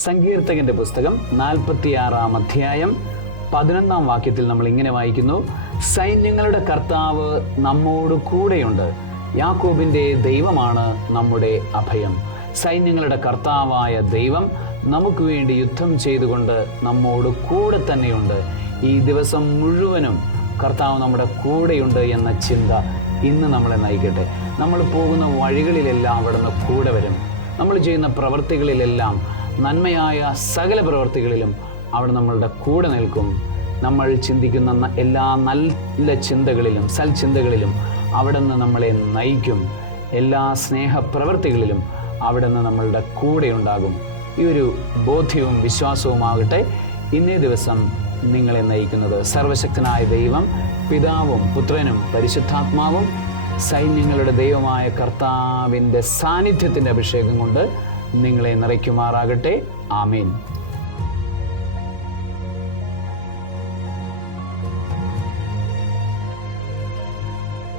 സങ്കീർത്തകന്റെ പുസ്തകം നാൽപ്പത്തിയാറാം അധ്യായം പതിനൊന്നാം വാക്യത്തിൽ നമ്മൾ ഇങ്ങനെ വായിക്കുന്നു. സൈന്യങ്ങളുടെ കർത്താവ് നമ്മോട് കൂടെയുണ്ട്. യാക്കോബിന്റെ ദൈവമാണ് നമ്മുടെ അഭയം. സൈന്യങ്ങളുടെ കർത്താവായ ദൈവം നമുക്ക് വേണ്ടി യുദ്ധം ചെയ്തുകൊണ്ട് നമ്മോട് കൂടെ തന്നെയുണ്ട്. ഈ ദിവസം മുഴുവനും കർത്താവ് നമ്മുടെ കൂടെയുണ്ട് എന്ന ചിന്ത ഇന്ന് നമ്മളെ നയിക്കട്ടെ. നമ്മൾ പോകുന്ന വഴികളിലെല്ലാം അവിടുന്ന് കൂടെ വരും. നമ്മൾ ചെയ്യുന്ന പ്രവൃത്തികളിലെല്ലാം നന്മയായ സകല പ്രവർത്തികളിലും അവിടെ നമ്മളുടെ കൂടെ നിൽക്കും. നമ്മൾ ചിന്തിക്കുന്ന എല്ലാ നല്ല ചിന്തകളിലും സൽചിന്തകളിലും അവിടെ നിന്ന് നമ്മളെ നയിക്കും. എല്ലാ സ്നേഹപ്രവർത്തികളിലും അവിടെ നിന്ന് നമ്മളുടെ കൂടെ ഉണ്ടാകും. ഈ ഒരു ബോധ്യവും വിശ്വാസവുമാകട്ടെ ഇന്നേ ദിവസം നിങ്ങളെ നയിക്കുന്നത് സർവശക്തനായ ദൈവം പിതാവും പുത്രനും പരിശുദ്ധാത്മാവും സൈന്യങ്ങളുടെ ദൈവമായ കർത്താവിന്റെ സാന്നിധ്യത്തിന്റെ അഭിഷേകം കൊണ്ട് നിങ്ങളെ നിറയ്ക്കുമാറാകട്ടെ. ആമീൻ.